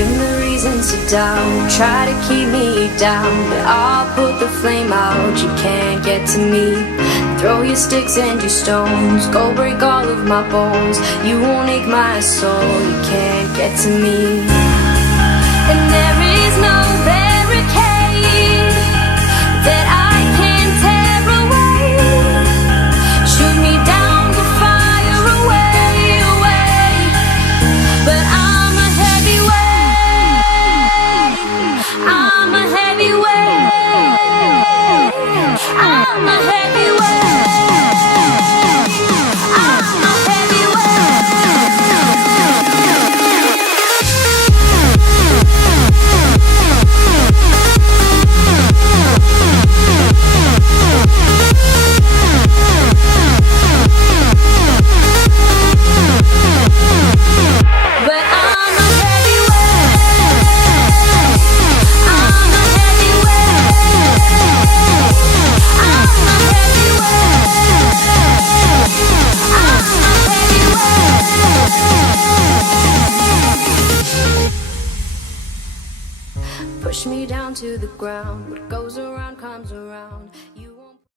Give me reasons to doubt, try to keep me down, but I'll put the flame out, you can't get to me. Throw your sticks and your stones, go break all of my bones. You won't ache my soul, you can't get to me. And there is no barricade that I can tear away. Shoot me down to fire away, away. But I'm a heavyweight, I'm a heavyweight, I'm a heavyweight. Push me down to the ground. What goes around comes around. You